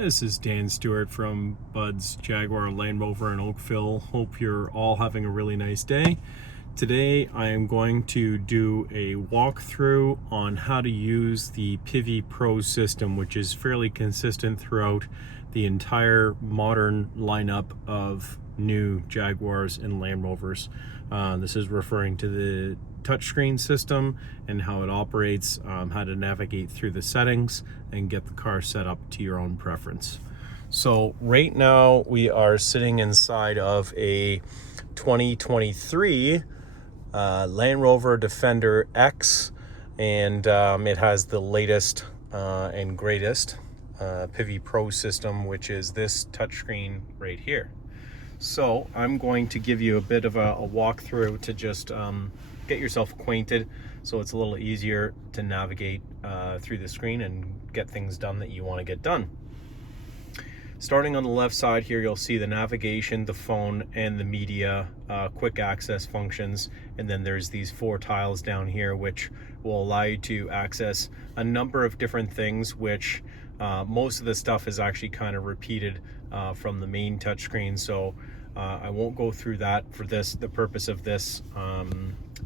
This is Dan Stewart from Bud's Jaguar Land Rover in Oakville. Hope you're all having a really nice day. Today I am going to do a walkthrough on how to use the Pivi Pro system, which is fairly consistent throughout the entire modern lineup of new Jaguars and Land Rovers. This is referring to the touchscreen system and how it operates, how to navigate through the settings and get the car set up to your own preference. So right now we are sitting inside of a 2023 Land Rover Defender X, and it has the latest and greatest Pivi Pro system, which is this touchscreen right here. So I'm going to give you a bit of a walkthrough to just get yourself acquainted, so it's a little easier to navigate through the screen and get things done that you want to get done. Starting on the left side here, you'll see the navigation, the phone, and the media quick access functions, and then there's these 4 tiles down here which will allow you to access a number of different things, which most of the stuff is actually kind of repeated from the main touchscreen, so I won't go through that for the purpose of this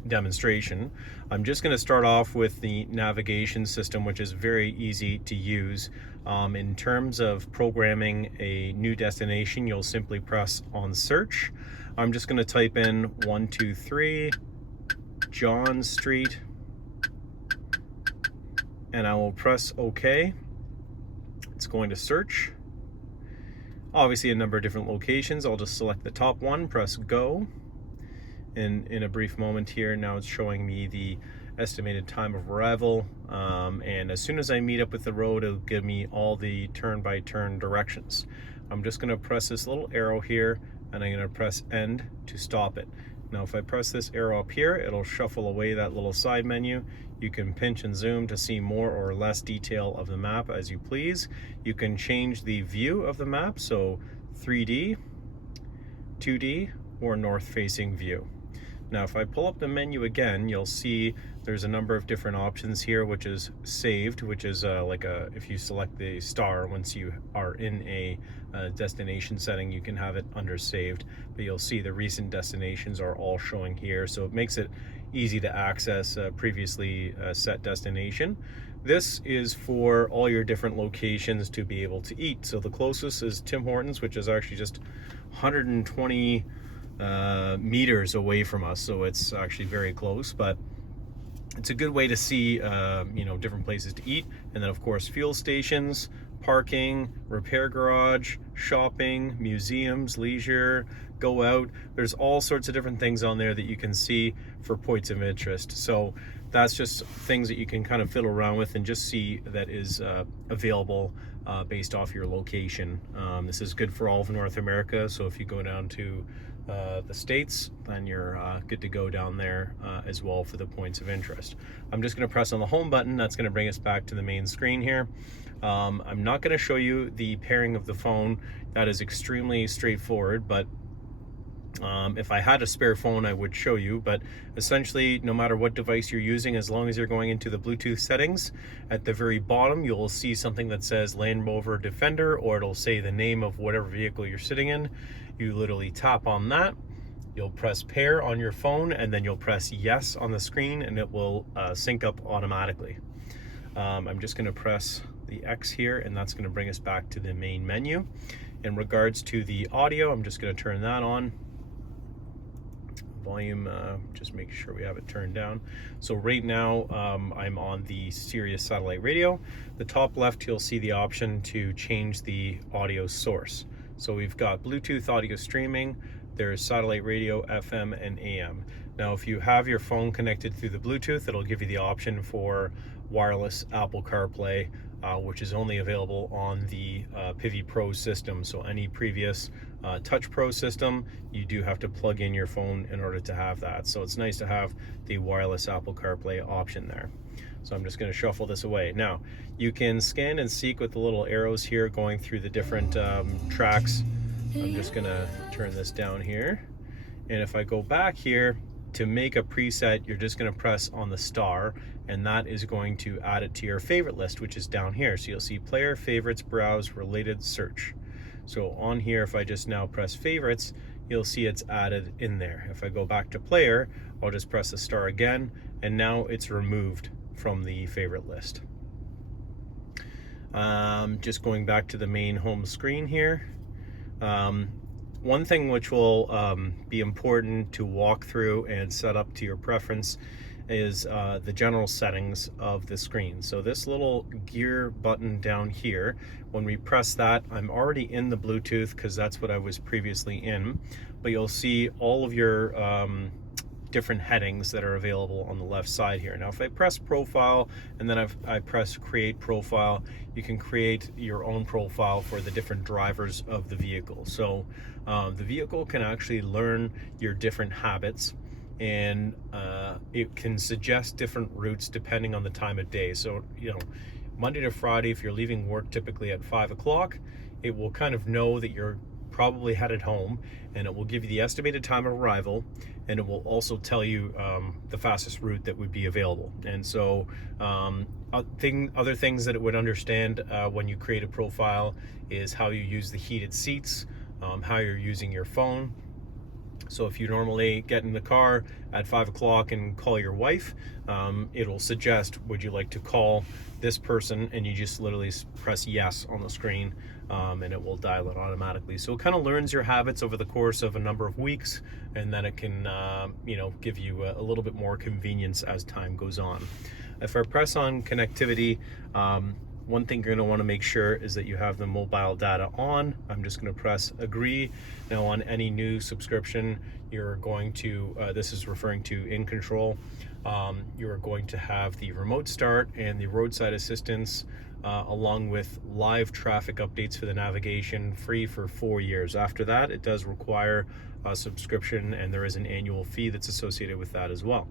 demonstration. I'm just going to start off with the navigation system, which is very easy to use. In terms of programming a new destination, you'll simply press on search. I'm just going to type in 123 John Street, and I will press OK. It's going to search. Obviously a number of different locations. I'll just select the top one, press go. And in a brief moment here, now it's showing me the estimated time of arrival. And as soon as I meet up with the road, it'll give me all the turn-by-turn directions. I'm just gonna press this little arrow here, and I'm gonna press end to stop it. Now if I press this arrow up here, it'll shuffle away that little side menu. You can pinch and zoom to see more or less detail of the map as you please. You can change the view of the map, so 3D, 2D, or north-facing view. Now if I pull up the menu again, you'll see there's a number of different options here, which is saved, which is if you select the star once you are in a destination setting, you can have it under saved, but you'll see the recent destinations are all showing here, so it makes it easy to access a previously set destination. This is for all your different locations to be able to eat. So the closest is Tim Hortons, which is actually just 120 meters away from us, so it's actually very close, but it's a good way to see different places to eat. And then of course fuel stations, parking, repair garage, shopping, museums, leisure, go out. There's all sorts of different things on there that you can see for points of interest. So that's just things that you can kind of fiddle around with and just see that is available based off your location. This is good for all of North America, so if you go down to the States, then you're good to go down there as well for the points of interest. I'm just going to press on the home button. That's going to bring us back to the main screen here. I'm not going to show you the pairing of the phone. That is extremely straightforward, but if I had a spare phone, I would show you. But essentially, no matter what device you're using, as long as you're going into the Bluetooth settings, at the very bottom you'll see something that says Land Rover Defender, or it'll say the name of whatever vehicle you're sitting in. You literally tap on that, you'll press pair on your phone, and then you'll press yes on the screen, and it will sync up automatically. I'm just going to press the X here, and that's going to bring us back to the main menu. In regards to the audio, I'm just going to turn that on. Volume, just make sure we have it turned down. So right now I'm on the Sirius satellite radio. The top left, you'll see the option to change the audio source. So we've got Bluetooth audio streaming, there's satellite radio, FM, and AM. Now if you have your phone connected through the Bluetooth, it'll give you the option for wireless Apple CarPlay, which is only available on the Pivi Pro system. So any previous Touch Pro system, you do have to plug in your phone in order to have that. So it's nice to have the wireless Apple CarPlay option there. So I'm just going to shuffle this away. Now, you can scan and seek with the little arrows here going through the different tracks. I'm just going to turn this down here. And if I go back here, To make a preset, you're just going to press on the star, and that is going to add it to your favorite list, which is down here. So you'll see player, favorites, browse, related, search. So on here, if I just now press favorites, you'll see it's added in there. If I go back to player, I'll just press the star again, and now it's removed from the favorite list. Just going back to the main home screen here. One thing which will be important to walk through and set up to your preference is the general settings of the screen. So this little gear button down here, when we press that, I'm already in the Bluetooth because that's what I was previously in, but you'll see all of your different headings that are available on the left side here. Now if I press profile and then I press create profile, you can create your own profile for the different drivers of the vehicle. So the vehicle can actually learn your different habits, and it can suggest different routes depending on the time of day. So, you know, Monday to Friday, if you're leaving work typically at 5 o'clock, it will kind of know that you're probably headed home, and it will give you the estimated time of arrival, and it will also tell you the fastest route that would be available. And so other things that it would understand when you create a profile is how you use the heated seats, how you're using your phone. So if you normally get in the car at 5 o'clock and call your wife, it'll suggest, would you like to call this person? And you just literally press yes on the screen, and it will dial it automatically. So it kind of learns your habits over the course of a number of weeks, and then it can you know, give you a little bit more convenience as time goes on. If I press on connectivity, one thing you're going to want to make sure is that you have the mobile data on. I'm just going to press agree. Now on any new subscription, you're going to, this is referring to In Control, you're going to have the remote start and the roadside assistance, along with live traffic updates for the navigation, free for 4 years. After that, it does require a subscription, and there is an annual fee that's associated with that as well.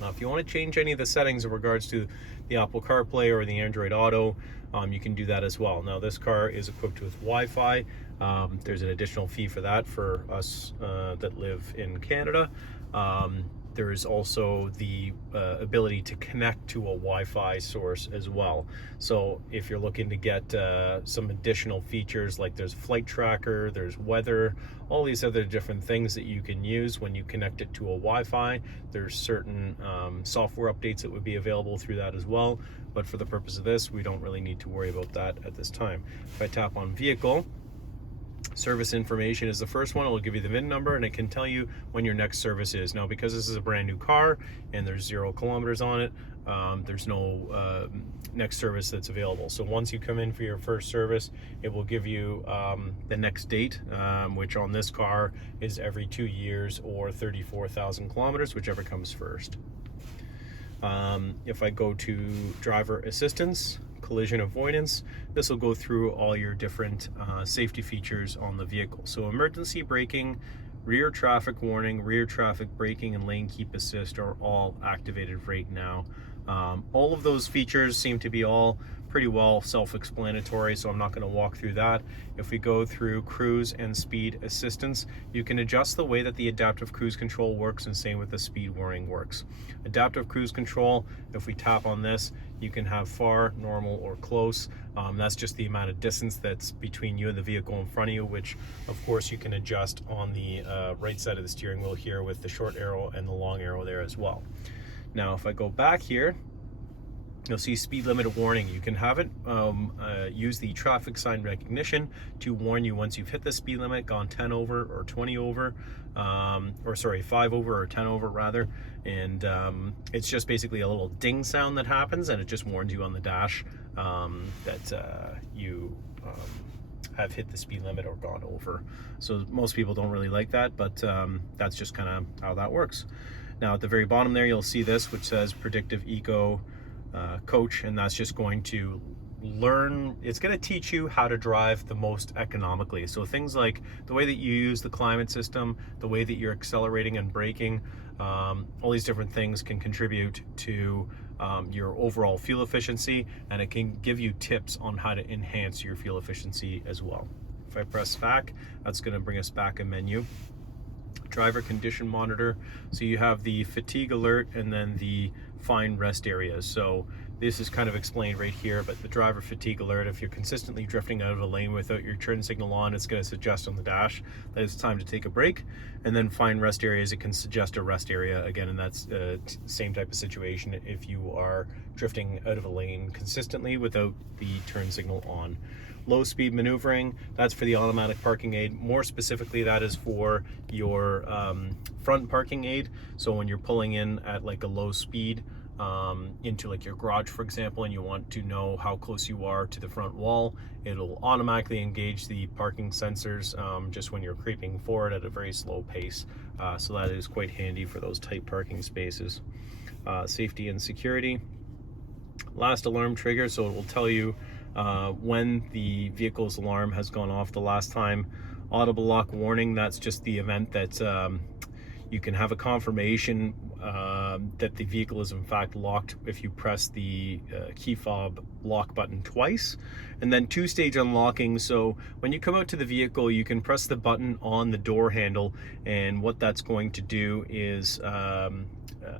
If you want to change any of the settings in regards to the Apple CarPlay or the Android Auto, you can do that as well. Now this car is equipped with Wi-Fi. There's an additional fee for that for us that live in Canada. There is also the ability to connect to a Wi-Fi source as well. So if you're looking to get some additional features, like there's flight tracker, there's weather, all these other different things that you can use when you connect it to a Wi-Fi. There's certain software updates that would be available through that as well. But for the purpose of this, we don't really need to worry about that at this time. If I tap on vehicle, service information is the first one. It will give you the VIN number, and it can tell you when your next service is. Now, because this is a brand new car and there's 0 kilometers on it, there's no next service that's available. So once you come in for your first service, it will give you the next date, which on this car is every 2 years or 34,000 kilometers, whichever comes first. If I go to driver assistance, collision avoidance, this will go through all your different safety features on the vehicle. So emergency braking, rear traffic warning, rear traffic braking, and lane keep assist are all activated right now. All of those features seem to be all pretty well self-explanatory, so I'm not going to walk through that. If we go through cruise and speed assistance, you can adjust the way that the adaptive cruise control works, and same with the speed warning works. Adaptive cruise control, if we tap on this, you can have far, normal, or close. That's just the amount of distance that's between you and the vehicle in front of you, which of course you can adjust on the right side of the steering wheel here with the short arrow and the long arrow there as well. Now if I go back here, you'll see speed limit warning. You can have it use the traffic sign recognition to warn you once you've hit the speed limit, gone 10 over or 20 over, or sorry, 5 over or 10 over rather. And it's just basically a little ding sound that happens, and it just warns you on the dash that you have hit the speed limit or gone over. So most people don't really like that, but that's just kind of how that works. Now at the very bottom there, you'll see this, which says Predictive Eco Coach, and that's just going to learn, it's going to teach you how to drive the most economically. So things like the way that you use the climate system, the way that you're accelerating and braking, all these different things can contribute to your overall fuel efficiency, and it can give you tips on how to enhance your fuel efficiency as well. If I press back, that's going to bring us back a menu. driver condition monitor. So you have the fatigue alert and then the fine rest areas. So this is kind of explained right here, but the driver fatigue alert, if you're consistently drifting out of a lane without your turn signal on, it's going to suggest on the dash that it's time to take a break. And then fine rest areas, it can suggest a rest area again, and that's same type of situation if you are drifting out of a lane consistently without the turn signal on. Low speed maneuvering, that's for the automatic parking aid. More specifically, that is for your front parking aid. So when you're pulling in at like a low speed into like your garage, for example, and you want to know how close you are to the front wall, it'll automatically engage the parking sensors just when you're creeping forward at a very slow pace. So that is quite handy for those tight parking spaces. Safety and security. Last alarm trigger, so it will tell you when the vehicle's alarm has gone off the last time. Audible lock warning, that's just the event that you can have a confirmation that the vehicle is in fact locked if you press the key fob lock button twice. And then two-stage unlocking, so when you come out to the vehicle, you can press the button on the door handle, and what that's going to do is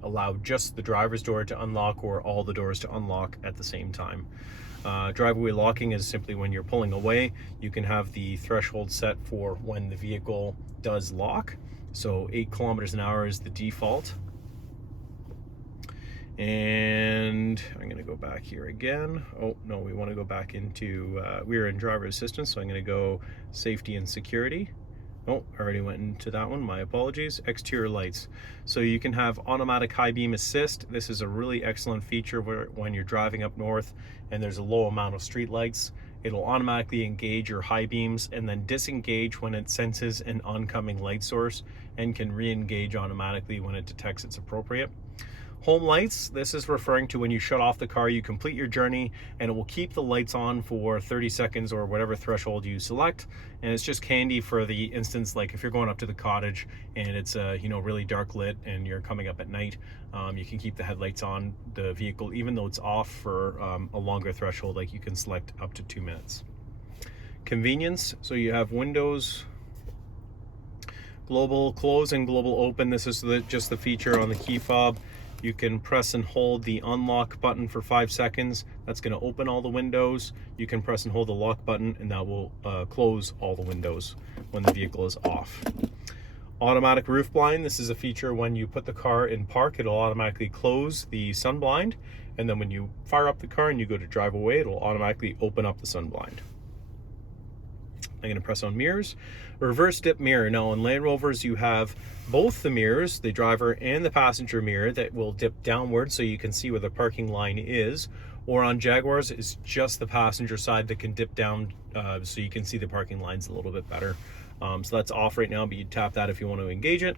allow just the driver's door to unlock or all the doors to unlock at the same time. Drive-away locking is simply when you're pulling away, you can have the threshold set for when the vehicle does lock. So 8 kilometers an hour is the default. And I'm going to go back here again. Oh no, we want to go back into, we're in driver assistance, so I'm going to go safety and security. Oh, I already went into that one, my apologies. Exterior lights. So you can have automatic high beam assist. This is a really excellent feature where when you're driving up north and there's a low amount of street lights, it'll automatically engage your high beams and then disengage when it senses an oncoming light source, and can re-engage automatically when it detects it's appropriate. Home lights, this is referring to when you shut off the car, you complete your journey, and it will keep the lights on for 30 seconds or whatever threshold you select. And it's just handy for the instance, like if you're going up to the cottage and it's really dark lit and you're coming up at night, you can keep the headlights on the vehicle even though it's off for a longer threshold, like you can select up to 2 minutes. Convenience, so you have windows, global close and global open. This is just the feature on the key fob. You can press and hold the unlock button for 5 seconds. That's going to open all the windows. You can press and hold the lock button, and that will close all the windows when the vehicle is off. Automatic roof blind. This is a feature when you put the car in park, it'll automatically close the sun blind. And then when you fire up the car and you go to drive away, it'll automatically open up the sun blind. I'm going to press on mirrors. Reverse dip mirror. Now on Land Rovers you have both the mirrors, the driver and the passenger mirror, that will dip downward so you can see where the parking line is. Or on Jaguars, it's just the passenger side that can dip down so you can see the parking lines a little bit better. So that's off right now, but you tap that if you want to engage it.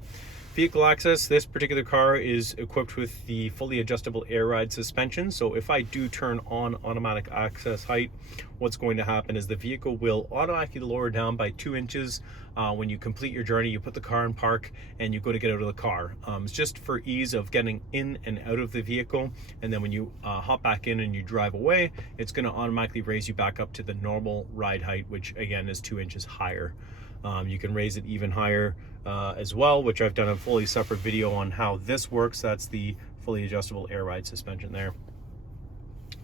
Vehicle access, this particular car is equipped with the fully adjustable air ride suspension. So if I do turn on automatic access height, what's going to happen is the vehicle will automatically lower down by 2 inches when you complete your journey. You put the car in park and you go to get out of the car. It's just for ease of getting in and out of the vehicle. And then when you hop back in and you drive away, it's going to automatically raise you back up to the normal ride height, which again is 2 inches higher. You can raise it even higher as well, which I've done a fully separate video on how this works. That's the fully adjustable air ride suspension there.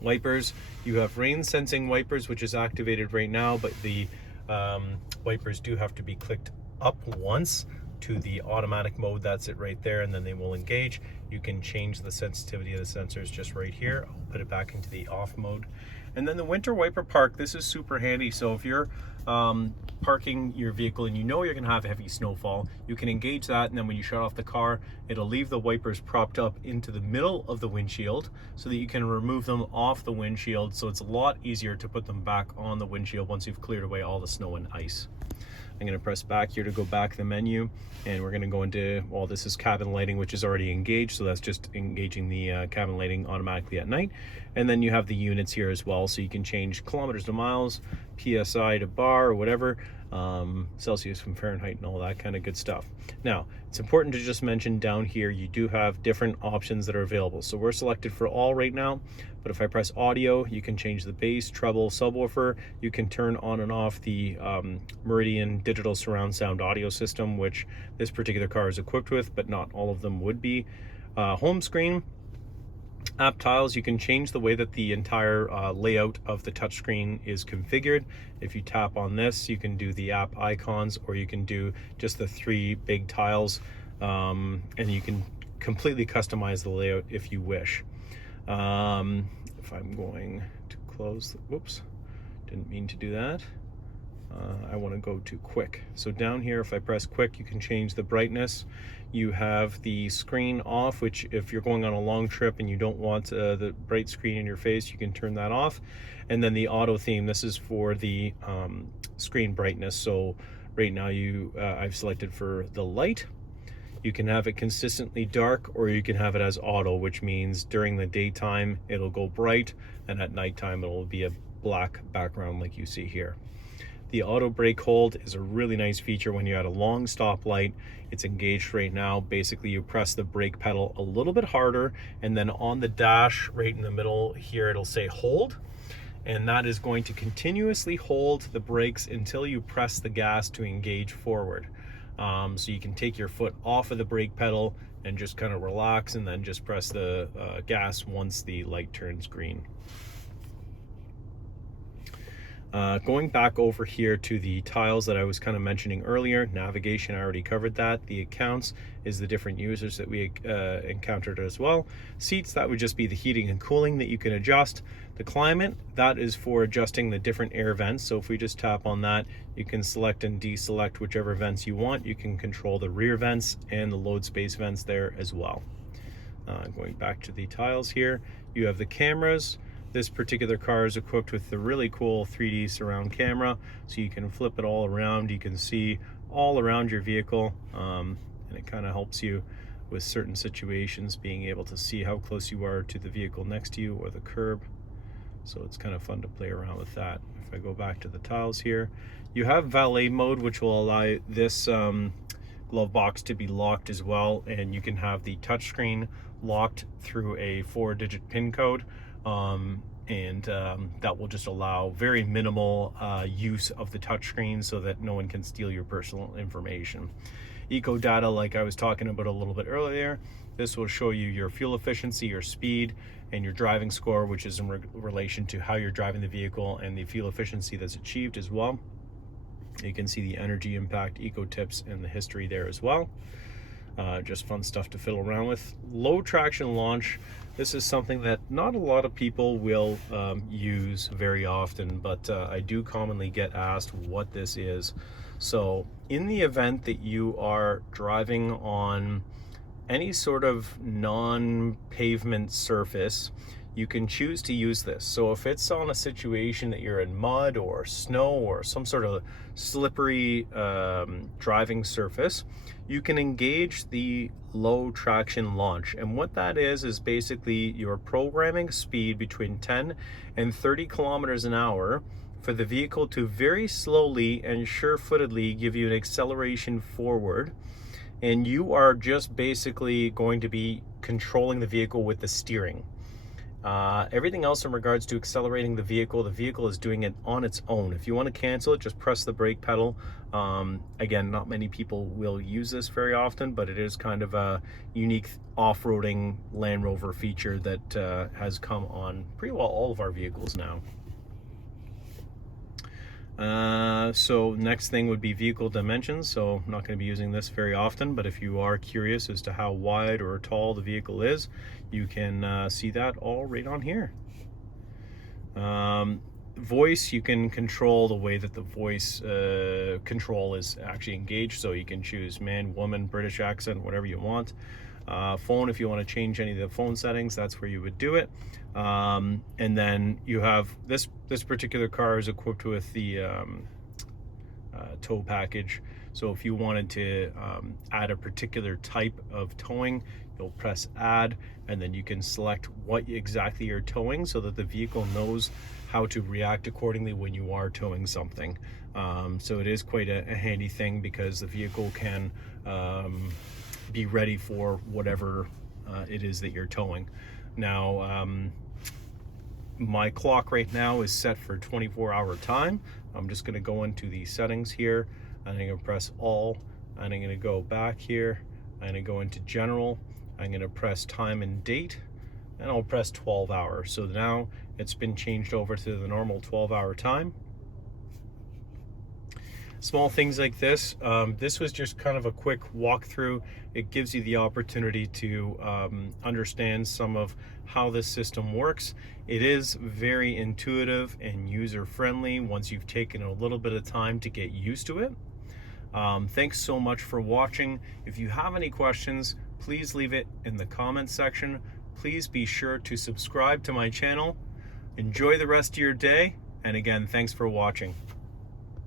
Wipers, you have rain sensing wipers, which is activated right now, but the wipers do have to be clicked up once to the automatic mode. That's it right there, and then they will engage. You can change the sensitivity of the sensors just right here. I'll put it back into the off mode. And then the winter wiper park, this is super handy. So if you're parking your vehicle and you know you're gonna have heavy snowfall, you can engage that, and then when you shut off the car, it'll leave the wipers propped up into the middle of the windshield so that you can remove them off the windshield. So it's a lot easier to put them back on the windshield once you've cleared away all the snow and ice. I'm going to press back here to go back the menu, and we're going to go into, well, this is cabin lighting, which is already engaged, so that's just engaging the cabin lighting automatically at night. And then you have the units here as well, so you can change kilometers to miles, PSI to bar or whatever, Celsius from Fahrenheit and all that kind of good stuff. Now, it's important to just mention down here, you do have different options that are available. So we're selected for all right now, but if I press audio, you can change the bass, treble, subwoofer. You can turn on and off the Meridian digital surround sound audio system, which this particular car is equipped with, but not all of them would be. Home screen. App tiles, you can change the way that the entire layout of the touchscreen is configured. If you tap on this, you can do the app icons, or you can do just the 3 big tiles, and you can completely customize the layout if you wish. If I'm going to close, whoops, didn't mean to do that. I want to go to quick. So down here, if I press quick, you can change the brightness. You have the screen off, which if you're going on a long trip and you don't want the bright screen in your face, you can turn that off. And then the auto theme, this is for the screen brightness. So right now I've selected for the light. You can have it consistently dark, or you can have it as auto, which means during the daytime it'll go bright, and at nighttime it'll be a black background like you see here. The auto brake hold is a really nice feature when you're at a long stoplight. It's engaged right now. Basically, you press the brake pedal a little bit harder, and then on the dash right in the middle here, it'll say hold. And that is going to continuously hold the brakes until you press the gas to engage forward. So you can take your foot off of the brake pedal and just kind of relax, and then just press the gas once the light turns green. Going back over here to the tiles that I was kind of mentioning earlier, navigation, I already covered that. The accounts is the different users that we encountered as well. Seats, that would just be the heating and cooling that you can adjust. The climate, that is for adjusting the different air vents. So if we just tap on that, you can select and deselect whichever vents you want. You can control the rear vents and the load space vents there as well. Going back to the tiles here, you have the cameras. This particular car is equipped with the really cool 3D surround camera, so you can flip it all around. You can see all around your vehicle, and it kind of helps you with certain situations, being able to see how close you are to the vehicle next to you or the curb. So it's kind of fun to play around with that. If I go back to the tiles here, you have valet mode, which will allow this glove box to be locked as well, and you can have the touchscreen locked through a 4-digit PIN code. That will just allow very minimal use of the touchscreen so that no one can steal your personal information. Eco data, like I was talking about a little bit earlier, this will show you your fuel efficiency, your speed, and your driving score, which is in relation to how you're driving the vehicle and the fuel efficiency that's achieved as well. You can see the energy impact, eco tips, and the history there as well. Just fun stuff to fiddle around with. Low traction launch. This is something that not a lot of people will use very often, but I do commonly get asked what this is. So in the event that you are driving on any sort of non-pavement surface, you can choose to use this. So if it's on a situation that you're in mud or snow or some sort of slippery driving surface, you can engage the low traction launch. And what that is basically you're programming speed between 10 and 30 kilometers an hour for the vehicle to very slowly and sure-footedly give you an acceleration forward. And you are just basically going to be controlling the vehicle with the steering. Everything else in regards to accelerating the vehicle is doing it on its own. If you want to cancel it, just press the brake pedal. Again, not many people will use this very often, but it is kind of a unique off-roading Land Rover feature that has come on pretty well all of our vehicles now. So next thing would be vehicle dimensions. So I'm not going to be using this very often, but if you are curious as to how wide or tall the vehicle is, you can see that all right on here. Voice, you can control the way that the voice control is actually engaged. So you can choose man, woman, British accent, whatever you want. Phone, if you want to change any of the phone settings, that's where you would do it. And then you have this particular car is equipped with the tow package. So if you wanted to add a particular type of towing, you'll press add, and then you can select what exactly you're towing so that the vehicle knows how to react accordingly when you are towing something. So it is quite a handy thing, because the vehicle can be ready for whatever it is that you're towing. Now, my clock right now is set for 24-hour time. I'm just going to go into the settings here, and I'm going to press all, and I'm going to go back here, I'm going to go into general, I'm going to press time and date, and I'll press 12 hours. So now it's been changed over to the normal 12-hour time. Small things like this. This was just kind of a quick walkthrough. It gives you the opportunity to understand some of how this system works. It is very intuitive and user-friendly once you've taken a little bit of time to get used to it. Thanks so much for watching. If you have any questions, please leave it in the comments section. Please be sure to subscribe to my channel. Enjoy the rest of your day. And again, thanks for watching.